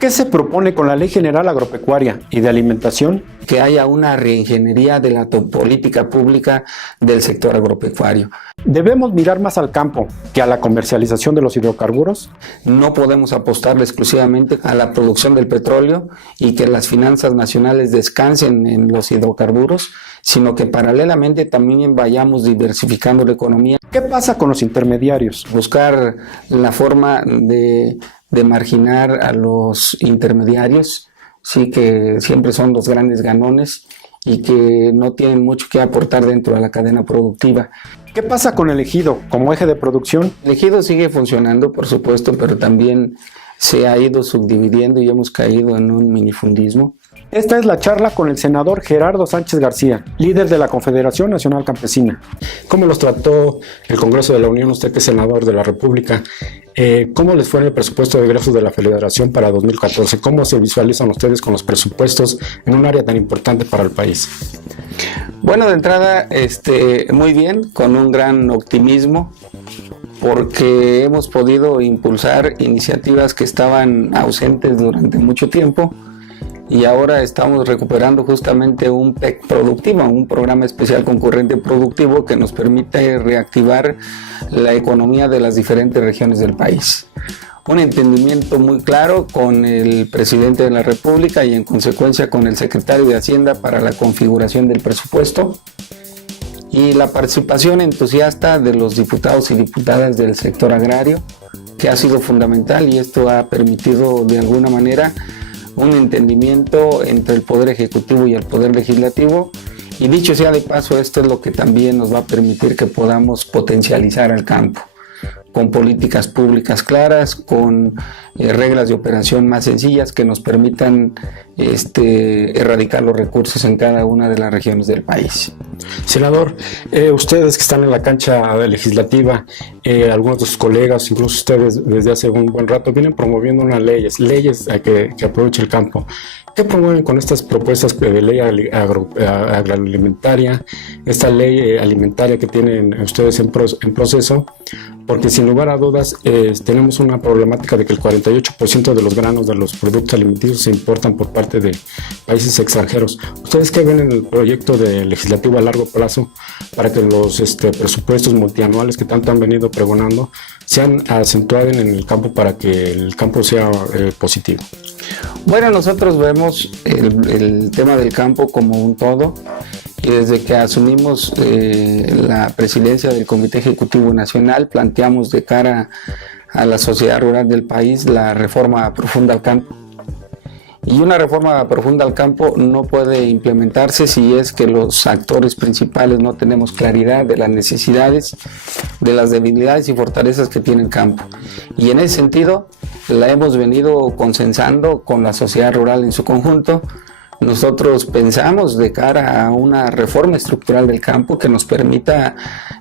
¿Qué se propone con la Ley General Agropecuaria y de Alimentación? Que haya una reingeniería de la política pública del sector agropecuario. ¿Debemos mirar más al campo que a la comercialización de los hidrocarburos? No podemos apostarle exclusivamente a la producción del petróleo y que las finanzas nacionales descansen en los hidrocarburos, sino que paralelamente también vayamos diversificando la economía. ¿Qué pasa con los intermediarios? Buscar la forma de marginar a los intermediarios, sí, que siempre son los grandes ganones y que no tienen mucho que aportar dentro de la cadena productiva. ¿Qué pasa con el ejido como eje de producción? El ejido sigue funcionando, por supuesto, pero también se ha ido subdividiendo y hemos caído en un minifundismo. Esta es la charla con el senador Gerardo Sánchez García, líder de la Confederación Nacional Campesina. ¿Cómo los trató el Congreso de la Unión, usted que es senador de la República? ¿Cómo les fue en el presupuesto de egresos de la Federación para 2014? ¿Cómo se visualizan ustedes con los presupuestos en un área tan importante para el país? Bueno, de entrada, muy bien, con un gran optimismo, porque hemos podido impulsar iniciativas que estaban ausentes durante mucho tiempo y ahora estamos recuperando justamente un PEC productivo, un programa especial concurrente productivo que nos permite reactivar la economía de las diferentes regiones del país. Un entendimiento muy claro con el presidente de la República y en consecuencia con el secretario de Hacienda para la configuración del presupuesto y la participación entusiasta de los diputados y diputadas del sector agrario, que ha sido fundamental, y esto ha permitido de alguna manera un entendimiento entre el Poder Ejecutivo y el Poder Legislativo, y dicho sea de paso, esto es lo que también nos va a permitir que podamos potencializar al campo, con políticas públicas claras, con reglas de operación más sencillas que nos permitan erradicar los recursos en cada una de las regiones del país. Senador, ustedes que están en la cancha legislativa, algunos de sus colegas, incluso ustedes desde hace un buen rato, vienen promoviendo unas leyes que aprovechen el campo. ¿Qué promueven con estas propuestas de ley agroalimentaria, esta ley alimentaria que tienen ustedes en proceso? Porque sin lugar a dudas tenemos una problemática de que el 48% de los granos de los productos alimenticios se importan por parte de países extranjeros. ¿Ustedes qué ven en el proyecto de legislativo a largo plazo para que los presupuestos multianuales que tanto han venido pregonando sean acentuados en el campo para que el campo sea positivo? Bueno, nosotros vemos el tema del campo como un todo, y desde que asumimos la presidencia del Comité Ejecutivo Nacional planteamos de cara a la sociedad rural del país la reforma profunda al campo. Y una reforma profunda al campo no puede implementarse si es que los actores principales no tenemos claridad de las necesidades, de las debilidades y fortalezas que tiene el campo. Y en ese sentido la hemos venido consensando con la sociedad rural en su conjunto. Nosotros pensamos de cara a una reforma estructural del campo que nos permita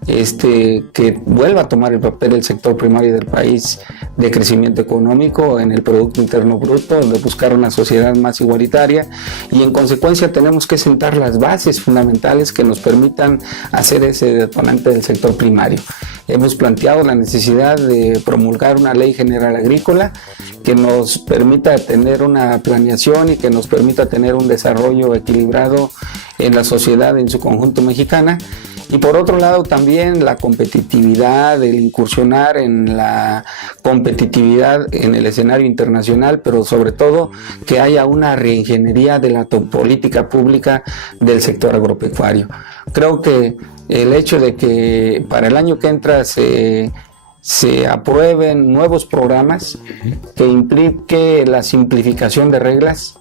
que vuelva a tomar el papel del sector primario del país de crecimiento económico en el Producto Interno Bruto, de buscar una sociedad más igualitaria, y en consecuencia tenemos que sentar las bases fundamentales que nos permitan hacer ese detonante del sector primario. Hemos planteado la necesidad de promulgar una ley general agrícola que nos permita tener una planeación y que nos permita tener un desarrollo equilibrado en la sociedad en su conjunto mexicana. Y por otro lado también la competitividad, el incursionar en la competitividad en el escenario internacional, pero sobre todo que haya una reingeniería de la política pública del sector agropecuario. Creo que el hecho de que para el año que entra se aprueben nuevos programas que implique la simplificación de reglas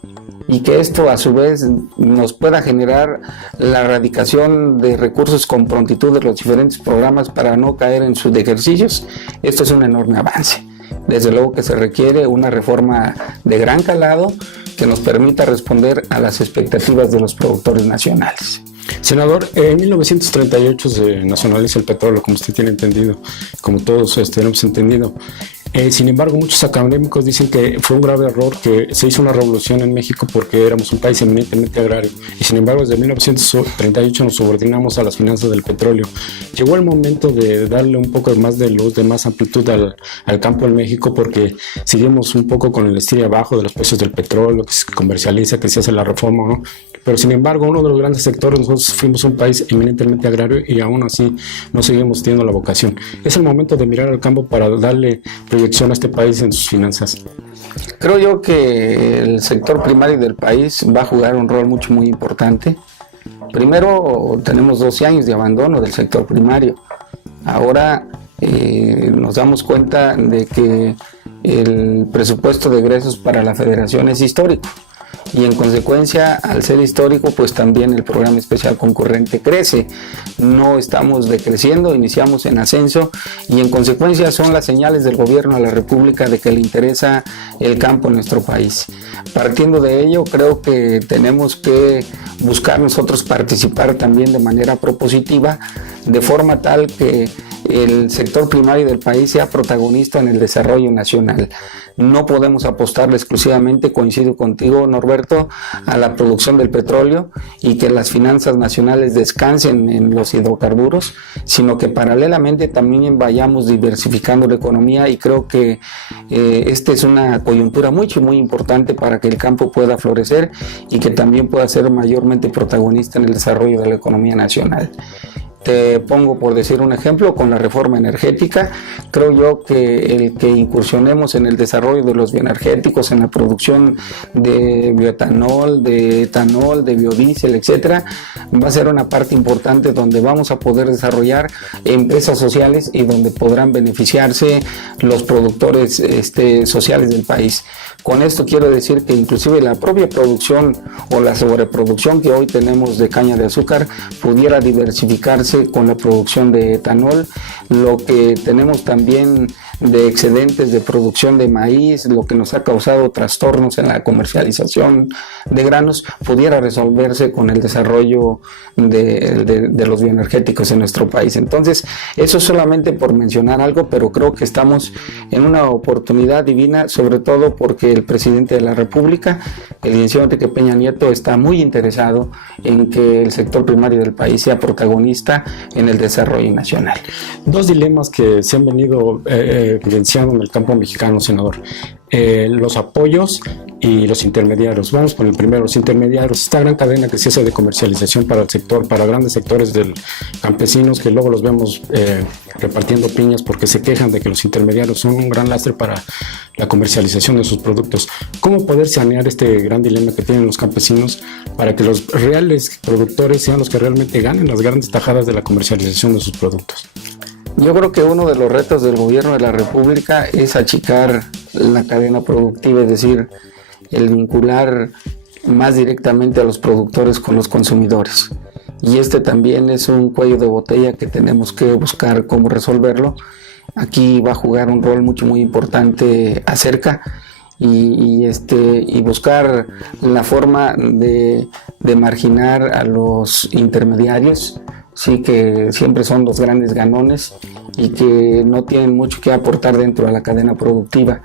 y que esto a su vez nos pueda generar la erradicación de recursos con prontitud de los diferentes programas para no caer en sus ejercicios, esto es un enorme avance. Desde luego que se requiere una reforma de gran calado que nos permita responder a las expectativas de los productores nacionales. Senador, en 1938 se nacionaliza el petróleo, como usted tiene entendido, como todos tenemos entendido. Sin embargo, muchos académicos dicen que fue un grave error que se hizo una revolución en México porque éramos un país eminentemente agrario y sin embargo desde 1938 nos subordinamos a las finanzas del petróleo. Llegó el momento de darle un poco más de luz, de más amplitud al campo en México porque seguimos un poco con el estilo abajo de los precios del petróleo, que se comercializa, que se hace la reforma, ¿no? Pero sin embargo, uno de los grandes sectores, nosotros fuimos un país eminentemente agrario y aún así no seguimos teniendo la vocación. Es el momento de mirar al campo para darle proyección a este país en sus finanzas. Creo yo que el sector primario del país va a jugar un rol muy importante. Primero, tenemos 12 años de abandono del sector primario. Ahora nos damos cuenta de que el presupuesto de egresos para la federación es histórico. Y en consecuencia, al ser histórico, pues también el programa especial concurrente crece. No estamos decreciendo, iniciamos en ascenso y en consecuencia son las señales del gobierno de la República de que le interesa el campo en nuestro país. Partiendo de ello, creo que tenemos que buscar nosotros participar también de manera propositiva, de forma tal que el sector primario del país sea protagonista en el desarrollo nacional. No podemos apostarle exclusivamente, coincido contigo, Norberto, a la producción del petróleo y que las finanzas nacionales descansen en los hidrocarburos, sino que paralelamente también vayamos diversificando la economía y creo que esta es una coyuntura muy importante para que el campo pueda florecer y que también pueda ser mayormente protagonista en el desarrollo de la economía nacional. Te pongo por decir un ejemplo con la reforma energética. Creo yo que el que incursionemos en el desarrollo de los bioenergéticos, en la producción de bioetanol, de etanol, de biodiesel, etcétera, va a ser una parte importante donde vamos a poder desarrollar empresas sociales y donde podrán beneficiarse los productores sociales del país. Con esto quiero decir que inclusive la propia producción o la sobreproducción que hoy tenemos de caña de azúcar pudiera diversificarse con la producción de etanol, lo que tenemos también de excedentes de producción de maíz, lo que nos ha causado trastornos en la comercialización de granos, pudiera resolverse con el desarrollo de los bioenergéticos en nuestro país. Entonces, eso solamente por mencionar algo, pero creo que estamos en una oportunidad divina, sobre todo porque el presidente de la República, el licenciado Enrique Peña Nieto, está muy interesado en que el sector primario del país sea protagonista en el desarrollo nacional. Dos dilemas que se han venido evidenciando en el campo mexicano, senador. Los apoyos y los intermediarios. Vamos por el primero, los intermediarios. Esta gran cadena que se hace de comercialización para el sector, para grandes sectores de campesinos que luego los vemos repartiendo piñas porque se quejan de que los intermediarios son un gran lastre para la comercialización de sus productos. ¿Cómo poder sanear este gran dilema que tienen los campesinos para que los reales productores sean los que realmente ganen las grandes tajadas de la comercialización de sus productos? Yo creo que uno de los retos del gobierno de la República es achicar la cadena productiva, es decir, el vincular más directamente a los productores con los consumidores. Y este también es un cuello de botella que tenemos que buscar cómo resolverlo. Aquí va a jugar un rol muy importante Acerca y buscar la forma de marginar a los intermediarios, sí, que siempre son los grandes ganones y que no tienen mucho que aportar dentro de la cadena productiva.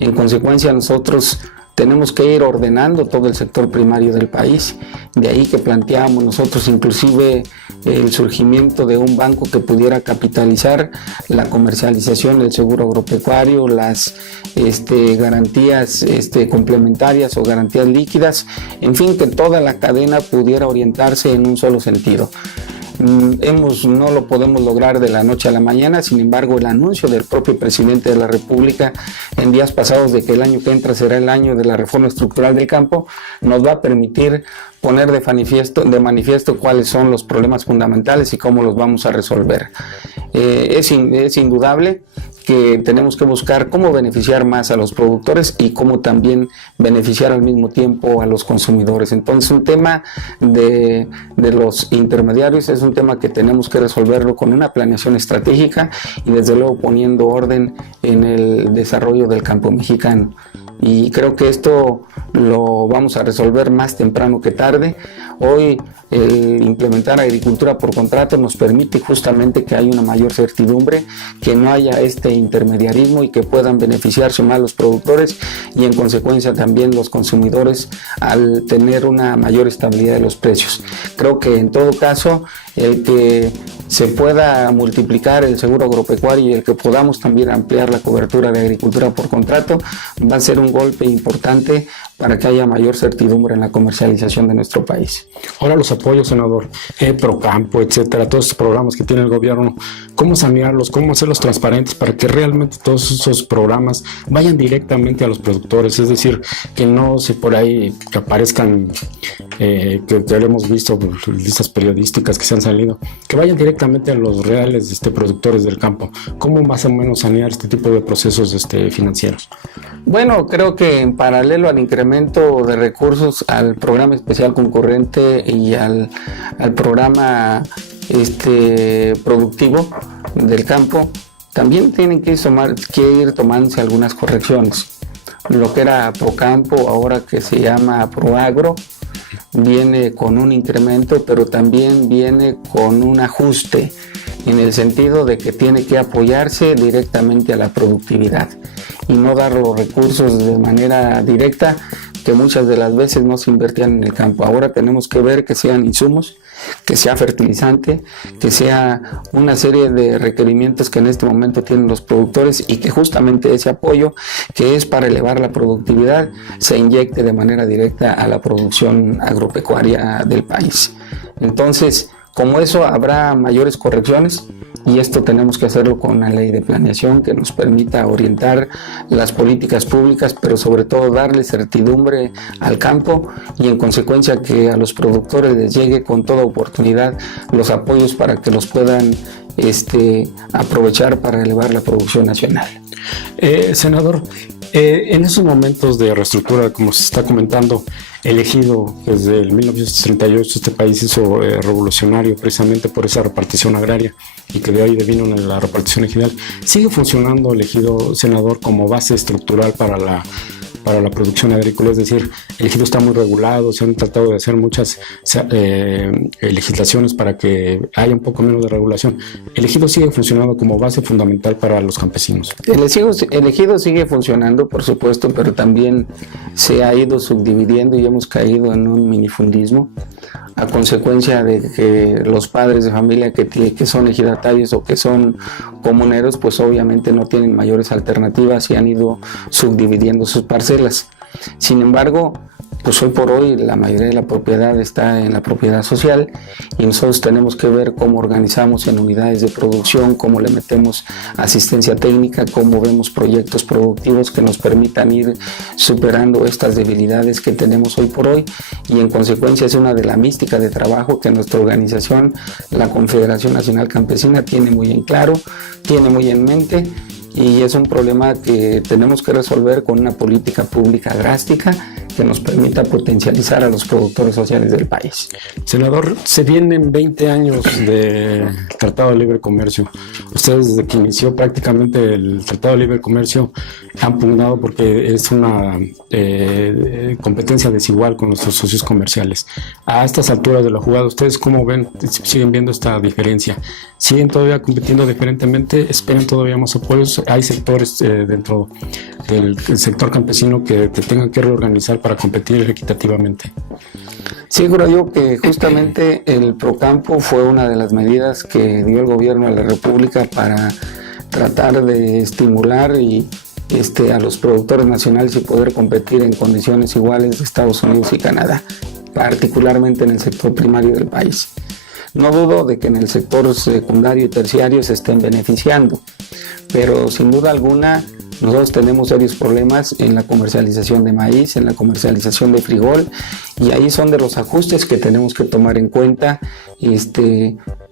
En consecuencia, nosotros tenemos que ir ordenando todo el sector primario del país. De ahí que planteamos nosotros inclusive el surgimiento de un banco que pudiera capitalizar la comercialización del seguro agropecuario, las garantías complementarias o garantías líquidas, en fin, que toda la cadena pudiera orientarse en un solo sentido. No lo podemos lograr de la noche a la mañana, sin embargo el anuncio del propio presidente de la República en días pasados de que el año que entra será el año de la reforma estructural del campo nos va a permitir poner de manifiesto cuáles son los problemas fundamentales y cómo los vamos a resolver. Es indudable que tenemos que buscar cómo beneficiar más a los productores y cómo también beneficiar al mismo tiempo a los consumidores. Entonces, un tema de los intermediarios es un tema que tenemos que resolverlo con una planeación estratégica y desde luego poniendo orden en el desarrollo del campo mexicano. Y creo que esto lo vamos a resolver más temprano que tarde. Hoy el implementar agricultura por contrato nos permite justamente que haya una mayor certidumbre, que no haya este intermediarismo y que puedan beneficiarse más los productores y en consecuencia también los consumidores al tener una mayor estabilidad de los precios. Creo que en todo caso el que se pueda multiplicar el seguro agropecuario y el que podamos también ampliar la cobertura de agricultura por contrato va a ser un golpe importante para que haya mayor certidumbre en la comercialización de nuestro país. Ahora los apoyos, senador, Procampo, etcétera, todos estos programas que tiene el gobierno, ¿cómo sanearlos, cómo hacerlos transparentes para que realmente todos esos programas vayan directamente a los productores? Es decir, que no se por ahí que aparezcan, que ya lo hemos visto, listas periodísticas que se han salido, que vayan directamente a los reales productores del campo. ¿Cómo más o menos sanear este tipo de procesos financieros? Bueno, creo que en paralelo al incremento de recursos al programa especial concurrente y al programa productivo del campo, también tienen que ir tomándose algunas correcciones. Lo que era Procampo, ahora que se llama Proagro, viene con un incremento, pero también viene con un ajuste, en el sentido de que tiene que apoyarse directamente a la productividad y no dar los recursos de manera directa, que muchas de las veces no se invertían en el campo. Ahora tenemos que ver que sean insumos, que sea fertilizante, que sea una serie de requerimientos que en este momento tienen los productores y que justamente ese apoyo, que es para elevar la productividad, se inyecte de manera directa a la producción agropecuaria del país. Entonces, como eso, habrá mayores correcciones y esto tenemos que hacerlo con una ley de planeación que nos permita orientar las políticas públicas, pero sobre todo darle certidumbre al campo y en consecuencia que a los productores les llegue con toda oportunidad los apoyos para que los puedan aprovechar para elevar la producción nacional. Senador, en esos momentos de reestructura, como se está comentando, el Ejido desde el 1938, este país hizo revolucionario precisamente por esa repartición agraria y que de ahí devino la repartición ejidal. ¿Sigue funcionando el Ejido, senador, como base estructural para la producción agrícola? Es decir, el ejido está muy regulado, se han tratado de hacer muchas legislaciones para que haya un poco menos de regulación. ¿El ejido sigue funcionando como base fundamental para los campesinos? El ejido sigue funcionando, por supuesto, pero también se ha ido subdividiendo y hemos caído en un minifundismo a consecuencia de que los padres de familia que son ejidatarios o que son comuneros, pues obviamente no tienen mayores alternativas y han ido subdividiendo sus parcelas. Sin embargo, pues hoy por hoy la mayoría de la propiedad está en la propiedad social y nosotros tenemos que ver cómo organizamos en unidades de producción, cómo le metemos asistencia técnica, cómo vemos proyectos productivos que nos permitan ir superando estas debilidades que tenemos hoy por hoy y en consecuencia es una de la mística de trabajo que nuestra organización, la Confederación Nacional Campesina, tiene muy en claro, tiene muy en mente y es un problema que tenemos que resolver con una política pública drástica que nos permita potencializar a los productores sociales del país. Senador, se vienen 20 años de Tratado de Libre Comercio. Ustedes desde que inició prácticamente el Tratado de Libre Comercio han pugnado porque es una competencia desigual con nuestros socios comerciales. A estas alturas de la jugada, ¿ustedes cómo ven? ¿Siguen viendo esta diferencia? ¿Siguen todavía compitiendo diferentemente? ¿Esperan todavía más apoyos? ¿Hay sectores dentro del sector campesino que tengan que reorganizar para competir equitativamente? Sí, creo yo que justamente el Procampo fue una de las medidas que dio el gobierno de la República para tratar de estimular a los productores nacionales y poder competir en condiciones iguales de Estados Unidos y Canadá, particularmente en el sector primario del país. No dudo de que en el sector secundario y terciario se estén beneficiando, pero sin duda alguna nosotros tenemos serios problemas en la comercialización de maíz, en la comercialización de frijol, y ahí son de los ajustes que tenemos que tomar en cuenta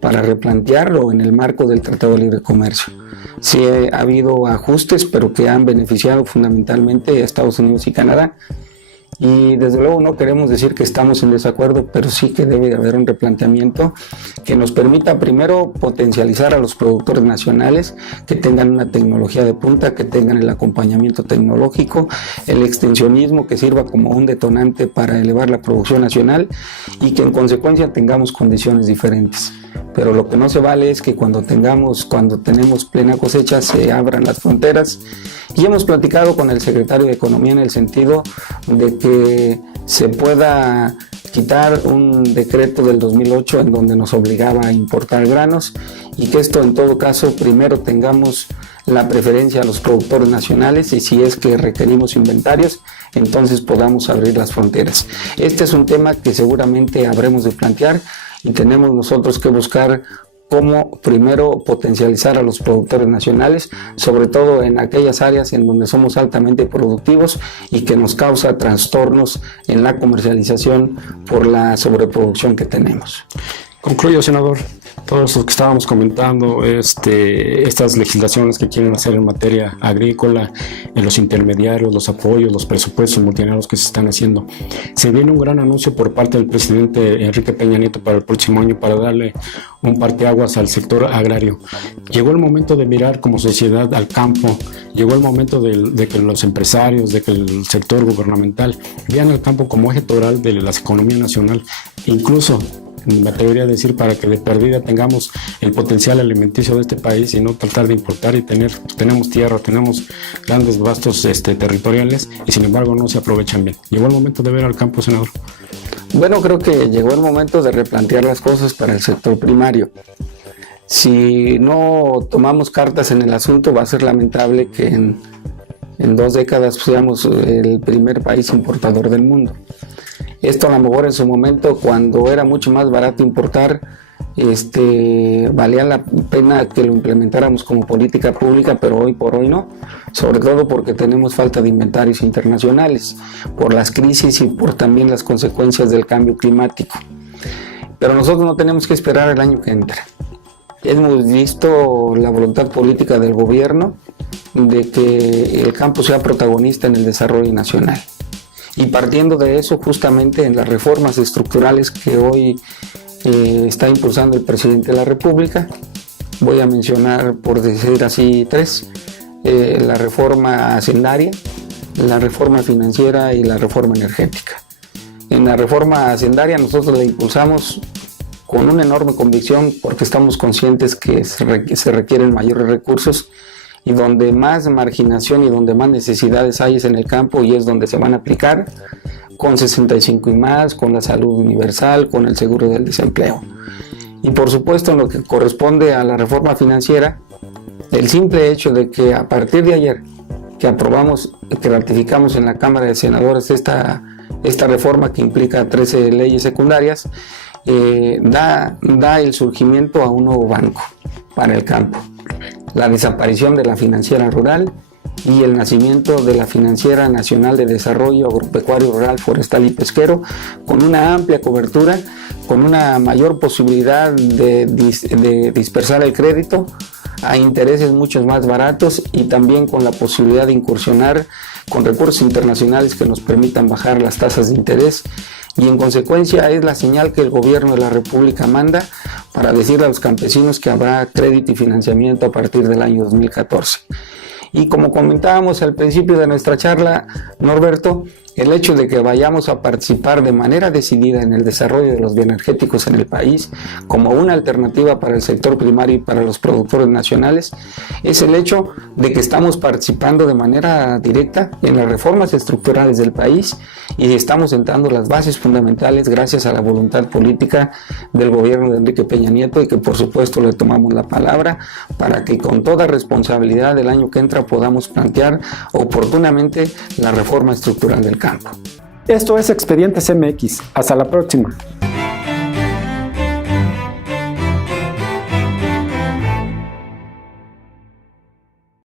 para replantearlo en el marco del Tratado de Libre Comercio. Sí ha habido ajustes, pero que han beneficiado fundamentalmente a Estados Unidos y Canadá, Y desde luego no queremos decir que estamos en desacuerdo, pero sí que debe haber un replanteamiento que nos permita primero potencializar a los productores nacionales, que tengan una tecnología de punta, que tengan el acompañamiento tecnológico, el extensionismo que sirva como un detonante para elevar la producción nacional y que en consecuencia tengamos condiciones diferentes. Pero lo que no se vale es que cuando tenemos plena cosecha se abran las fronteras. Y hemos platicado con el secretario de Economía en el sentido de que se pueda quitar un decreto del 2008 en donde nos obligaba a importar granos y que esto en todo caso primero tengamos la preferencia a los productores nacionales y si es que requerimos inventarios, entonces podamos abrir las fronteras. Este es un tema que seguramente habremos de plantear y tenemos nosotros que buscar cómo primero potencializar a los productores nacionales, sobre todo en aquellas áreas en donde somos altamente productivos y que nos causa trastornos en la comercialización por la sobreproducción que tenemos. Concluyo, senador. Todo eso que estábamos comentando, estas legislaciones que quieren hacer en materia agrícola, en los intermediarios, los apoyos, los presupuestos multinacionales que se están haciendo. Se viene un gran anuncio por parte del presidente Enrique Peña Nieto para el próximo año para darle un parteaguas al sector agrario. Llegó el momento de mirar como sociedad al campo, llegó el momento de que los empresarios, de que el sector gubernamental vean el campo como eje toral de la economía nacional, incluso me atrevería a decir para que de perdida tengamos el potencial alimenticio de este país y no tratar de importar y tenemos tierra, tenemos grandes vastos territoriales y sin embargo no se aprovechan bien. Llegó el momento de ver al campo, senador. Bueno, creo que llegó el momento de replantear las cosas para el sector primario. Si no tomamos cartas en el asunto, va a ser lamentable que en 2 décadas seamos el primer país importador del mundo. Esto a lo mejor en su momento, cuando era mucho más barato importar, valía la pena que lo implementáramos como política pública, pero hoy por hoy no, sobre todo porque tenemos falta de inventarios internacionales, por las crisis y por también las consecuencias del cambio climático. Pero nosotros no tenemos que esperar el año que entra. Hemos visto la voluntad política del gobierno de que el campo sea protagonista en el desarrollo nacional. Y partiendo de eso, justamente en las reformas estructurales que hoy está impulsando el presidente de la República, voy a mencionar, por decir así, 3, la reforma hacendaria, la reforma financiera y la reforma energética. En la reforma hacendaria nosotros la impulsamos con una enorme convicción porque estamos conscientes que se requieren mayores recursos y donde más marginación y donde más necesidades hay es en el campo y es donde se van a aplicar con 65 y más, con la salud universal, con el seguro del desempleo. Y por supuesto en lo que corresponde a la reforma financiera, el simple hecho de que a partir de ayer que aprobamos, que ratificamos en la Cámara de Senadores esta reforma que implica 13 leyes secundarias, da el surgimiento a un nuevo banco para el campo. La desaparición de la financiera rural y el nacimiento de la Financiera Nacional de Desarrollo Agropecuario, Rural, Forestal y Pesquero, con una amplia cobertura, con una mayor posibilidad de dispersar el crédito a intereses mucho más baratos y también con la posibilidad de incursionar con recursos internacionales que nos permitan bajar las tasas de interés. Y en consecuencia es la señal que el gobierno de la República manda para decirle a los campesinos que habrá crédito y financiamiento a partir del año 2014. Y como comentábamos al principio de nuestra charla, Norberto, el hecho de que vayamos a participar de manera decidida en el desarrollo de los bioenergéticos en el país como una alternativa para el sector primario y para los productores nacionales es el hecho de que estamos participando de manera directa en las reformas estructurales del país y estamos sentando las bases fundamentales gracias a la voluntad política del gobierno de Enrique Peña Nieto y que por supuesto le tomamos la palabra para que con toda responsabilidad el año que entra podamos plantear oportunamente la reforma estructural del campo. Esto es Expedientes MX. Hasta la próxima.